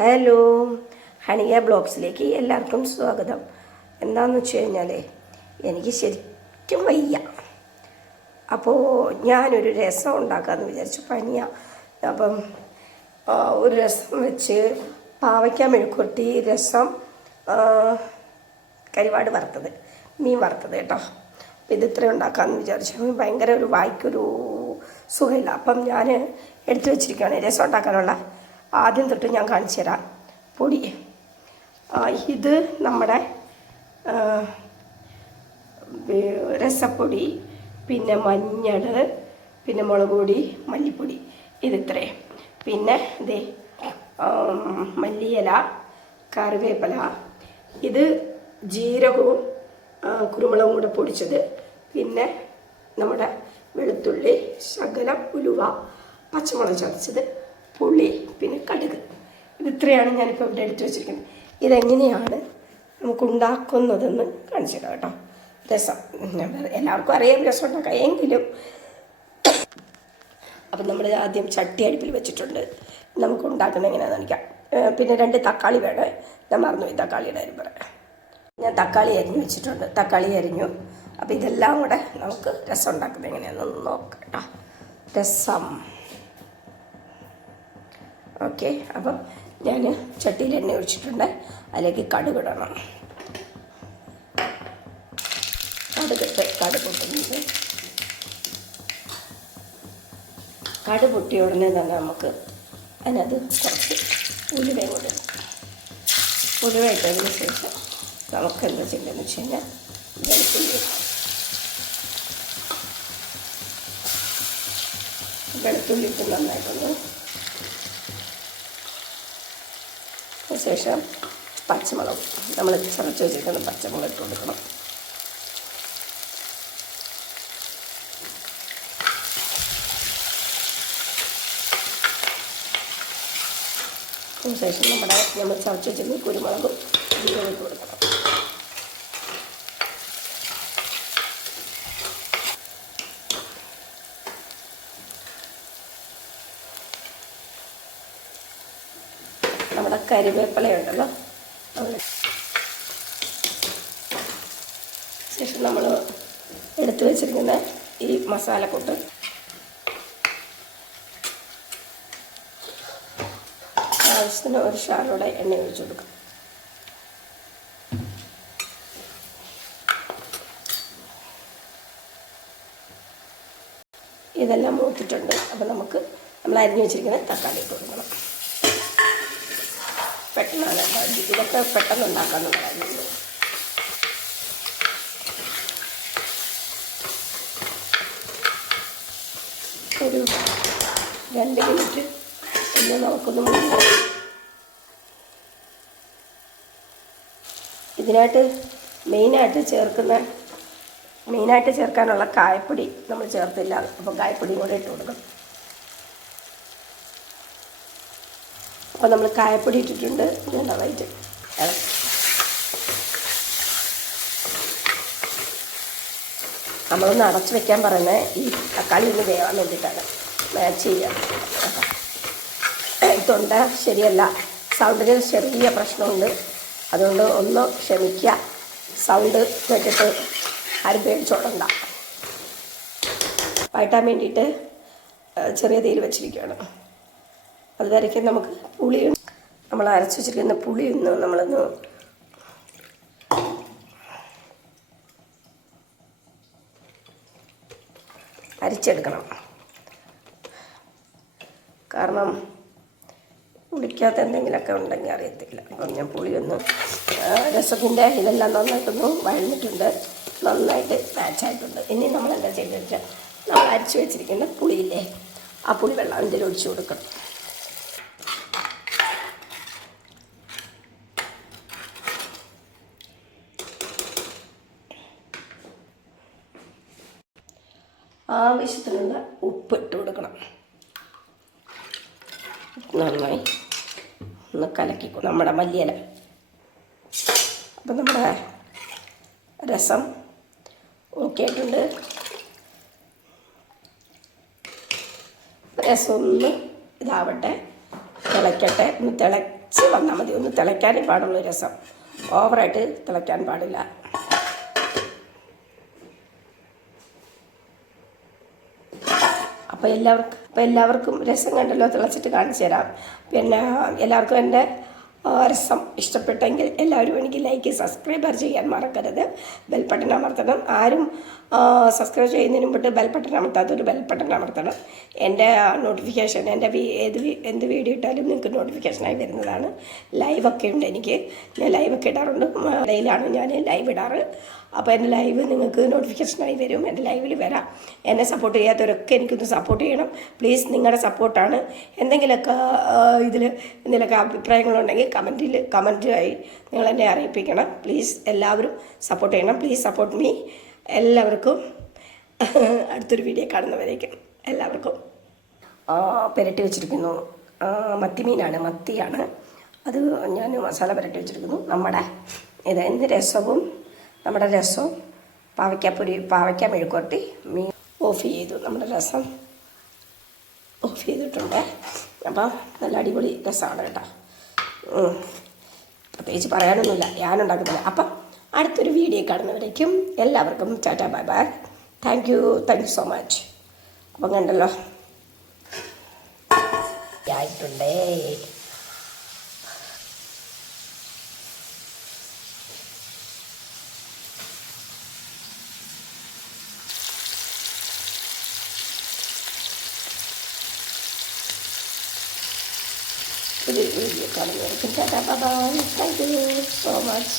Hello ഹണിയ ബ്ലോഗ്സിലേക്ക് എല്ലാവർക്കും സ്വാഗതം. എന്താണെന്ന് വെച്ച് കഴിഞ്ഞാൽ എനിക്ക് ശരിക്കും വയ്യ. അപ്പോൾ ഞാനൊരു രസം ഉണ്ടാക്കാമെന്ന് വിചാരിച്ചു പനിയ അപ്പം ഒരു രസം വെച്ച് പാവയ്ക്ക മെഴുക്കുട്ടി രസം കരിവാട് വറുത്തത് മീൻ വറുത്തത് കേട്ടോ. അപ്പം ഇത് ഇത്രയും ഉണ്ടാക്കാമെന്ന് വിചാരിച്ചു ഭയങ്കര ഒരു വായിക്കൊരു സുഖമില്ല. അപ്പം ഞാൻ എടുത്തു വെച്ചിരിക്കുകയാണ് രസം ഉണ്ടാക്കാനുള്ള ആദ്യം തൊട്ട് ഞാൻ കാണിച്ചു തരാം. പൊടി. ഇത് നമ്മുടെ രസപ്പൊടി പിന്നെ മഞ്ഞൾ പിന്നെ മുളക് പൊടി മല്ലിപ്പൊടി ഇതിത്രയും പിന്നെ ഇതേ മല്ലിയില കറിവേപ്പില ഇത് ജീരകവും കുരുമുളകും കൂടെ പൊടിച്ചത്. പിന്നെ നമ്മുടെ വെളുത്തുള്ളി ശകലം ഉലുവ പച്ചമുളക് ചതച്ചത്. പുളി പിന്നെ കടുക്. ഇത് ഇത്രയാണ് ഞാനിപ്പോൾ ഇവിടെ എടുത്തു വെച്ചിരിക്കുന്നത്. ഇതെങ്ങനെയാണ് നമുക്ക് ഉണ്ടാക്കുന്നതെന്ന് കാണിച്ചു തരാം കേട്ടോ. രസം. എല്ലാവർക്കും അറിയാം രസം ഉണ്ടാക്കാം എങ്കിലും. അപ്പം നമ്മൾ ആദ്യം ചട്ടി അടുപ്പിൽ വെച്ചിട്ടുണ്ട്. നമുക്ക് ഉണ്ടാക്കുന്നത് എങ്ങനെയാണെന്ന് കാണിക്കാം. പിന്നെ രണ്ട് തക്കാളി വേണേ. ഞാൻ മറന്നുപോയി തക്കാളിയുടെ കാര്യം പറയാം. ഞാൻ തക്കാളി അരിഞ്ഞു വെച്ചിട്ടുണ്ട്. തക്കാളി അരിഞ്ഞു. അപ്പോൾ ഇതെല്ലാം കൂടെ നമുക്ക് രസം ഉണ്ടാക്കുന്നത് എങ്ങനെയാണെന്ന് നോക്കാം രസം. ഓക്കെ അപ്പം ഞാൻ ചട്ടിയിൽ എണ്ണ ഒഴിച്ചിട്ടുണ്ട്. അതിലേക്ക് കടുക് ഇടണം കടുകിട്ട് കടു പൊട്ടുന്നത് കടു പൊട്ടിയ ഉടനെ തന്നെ നമുക്ക് അതിനകത്ത് കുറച്ച് ഉലുവ കൂടെ ഇടാം. ഉലുവ ഇട്ടതിന് ശേഷം നമുക്ക് എന്താ ചെയ്യേണ്ടതെന്ന് വെച്ച് കഴിഞ്ഞാൽ വെളുത്തുള്ളി വെളുത്തുള്ളി ഇട്ട് നന്നായിട്ടൊന്ന് ശേഷം പച്ചമുളക്. നമ്മൾ ചതച്ച് വെച്ചിരിക്കുന്ന പച്ചമുളക് ഇട്ട് കൊടുക്കണം. അതിനുശേഷം നമ്മുടെ നമ്മൾ ചതച്ച് വെച്ചിരുന്ന കുരുമുളകും ഇട്ട് കൊടുക്കണം നമ്മുടെ കരിവേപ്പിലയുണ്ടല്ലോ. ശേഷം നമ്മൾ എടുത്തു വെച്ചിരിക്കുന്ന ഈ മസാലക്കൂട്ട് ആവശ്യത്തിന് ഒരു ഷാറോടെ എണ്ണ ഒഴിച്ചു കൊടുക്കാം. ഇതെല്ലാം മൂത്തിട്ടുണ്ട്. അപ്പം നമുക്ക് നമ്മൾ അരിഞ്ഞു വെച്ചിരിക്കുന്ന തക്കാളി ഇട്ട് കൊടുക്കണം. പെട്ടെന്നാണ് ഇതൊക്കെ പെട്ടെന്ന് ഉണ്ടാക്കാമെന്ന് പറയുന്നത് ഒരു രണ്ട് മിനിറ്റ് ഒന്ന് നമുക്കൊന്ന് ഇതിനായിട്ട് മെയിനായിട്ട് ചേർക്കുന്ന മെയിനായിട്ട് ചേർക്കാനുള്ള കായപ്പൊടി നമ്മൾ ചേർത്തില്ല. അപ്പോൾ കായപ്പൊടിയും കൂടെ ഇട്ട് കൊടുക്കണം അപ്പോൾ നമ്മൾ കായപ്പൊടി ഇട്ടിട്ടുണ്ട്. നന്നായിട്ട് വൈറ്റ്. നമ്മളൊന്ന് അടച്ചു വെക്കാൻ പറയുന്നത് ഈ തക്കാളി ഒന്ന് വേവാൻ വേണ്ടിയിട്ടാണ്. മാച്ച് ചെയ്യാൻ തൊണ്ട ശരിയല്ല. സൗണ്ടിന് ചെറിയ പ്രശ്നമുണ്ട്. അതുകൊണ്ട് ഒന്ന് ക്ഷമിക്കുക. സൗണ്ട് വെച്ചിട്ട് ആരും പേടിച്ചോടണ്ട. വഴറ്റാൻ വേണ്ടിയിട്ട് ചെറിയ തീയിൽ വെച്ചിരിക്കുകയാണ്. അതുവരയ്ക്കും നമുക്ക് പുളി നമ്മൾ അരച്ച് വെച്ചിരിക്കുന്ന പുളി ഒന്ന് നമ്മളൊന്ന് അരിച്ചെടുക്കണം. കാരണം പുളിക്കകത്ത് എന്തെങ്കിലുമൊക്കെ ഉണ്ടെങ്കിൽ അറിയത്തില്ല. അപ്പം ഞാൻ പുളിയൊന്ന് രസത്തിന്റെ ഇതെല്ലാം നന്നായിട്ടൊന്ന് വഴന്നിട്ടുണ്ട്. നന്നായിട്ട് മാച്ചായിട്ടുണ്ട് ഇനി നമ്മൾ എന്താ വെച്ചാൽ നമ്മൾ അരിച്ചു വെച്ചിരിക്കുന്ന പുളിയില്ലേ ആ പുളി വെള്ളം അതിന്റെ ഒഴിച്ചു കൊടുക്കണം. ആവശ്യത്തിനുള്ള ഉപ്പ് ഇട്ട് കൊടുക്കണം. നന്നായി. ഒന്ന് കലക്കിക്കും. നമ്മുടെ മല്ലിയില. അപ്പം നമ്മുടെ രസം ഓക്കെ ആയിട്ടുണ്ട്. രസം ഒന്ന് ഇതാവട്ടെ. തിളയ്ക്കട്ടെ ഒന്ന് തിള തിളച്ച് വന്നാൽ മതി. ഒന്ന് തിളയ്ക്കാനേ പാടുള്ളൂ രസം. ഓവറായിട്ട് തിളയ്ക്കാൻ പാടില്ല. അപ്പോൾ എല്ലാവർക്കും അപ്പോൾ എല്ലാവർക്കും രസം കണ്ടല്ലോ തിളച്ചിട്ട് കാണിച്ചു തരാം. പിന്നെ എല്ലാവർക്കും എന്റെ രസം ഇഷ്ടപ്പെട്ടെങ്കിൽ എല്ലാവരും എനിക്ക് ലൈക്ക് സബ്സ്ക്രൈബർ ചെയ്യാൻ മറക്കരുത്. ബെൽബട്ടൺ അമർത്തണം. ആരും സബ്സ്ക്രൈബ് ചെയ്യുന്നതിന് മുമ്പിട്ട് bell button bell bell button അമർത്തണം. എന്റെ നോട്ടിഫിക്കേഷൻ എന്റെ ഏത് എന്ത് വീഡിയോ ഇട്ടാലും നിങ്ങൾക്ക് നോട്ടിഫിക്കേഷനായി വരുന്നതാണ്. ലൈവൊക്കെ ഉണ്ട് എനിക്ക്. ഞാൻ ലൈവൊക്കെ ഇടാറുണ്ട്. ഇടയിലാണ് ഞാൻ ലൈവ് ഇടാറ്. അപ്പോൾ എന്റെ ലൈവ് നിങ്ങൾക്ക് നോട്ടിഫിക്കേഷനായി വരും. എന്റെ ലൈവിൽ വരാം. എന്നെ സപ്പോർട്ട് ചെയ്യാത്തവരൊക്കെ എനിക്കൊന്ന് സപ്പോർട്ട് ചെയ്യണം. പ്ലീസ് നിങ്ങളുടെ സപ്പോർട്ടാണ് എന്തെങ്കിലുമൊക്കെ ഇതിൽ എന്തെങ്കിലുമൊക്കെ അഭിപ്രായങ്ങളുണ്ടെങ്കിൽ കമന്റിൽ കമന്റായി നിങ്ങൾ എന്നെ അറിയിപ്പിക്കണം. പ്ലീസ് എല്ലാവരും സപ്പോർട്ട് ചെയ്യണം. പ്ലീസ് സപ്പോർട്ട് മീ എല്ലാവർക്കും അടുത്തൊരു വീഡിയോ കാണുന്നവരേക്കും എല്ലാവർക്കും. പുരട്ടി വെച്ചിരിക്കുന്നു. മത്തിമീനാണ് മത്തിയാണ്. അത് ഞാൻ മസാല പുരട്ടി വെച്ചിരിക്കുന്നു. നമ്മുടെ ഇത് എന്ത് രസവും നമ്മുടെ രസവും പാവയ്ക്കാപ്പൊരി പാവയ്ക്ക മെഴുക്കോട്ടി മീൻ ഓഫ് ചെയ്തു. നമ്മുടെ രസം ഓഫ് ചെയ്തിട്ടുണ്ട്. അപ്പം നല്ല അടിപൊളി രസമാണ് കേട്ടോ. പ്രത്യേകിച്ച് പറയാനൊന്നുമില്ല. ഞാനുണ്ടാക്കുന്നില്ല അപ്പം അടുത്തൊരു വീഡിയോ കാണുന്നവരേക്കും എല്ലാവർക്കും tata bye bye. Thank you thank you so much അപ്പം കണ്ടല്ലോ. ആയിട്ടുണ്ടേ. ഒരു video കാണുന്നവർക്കും tata bye bye. Thank you so much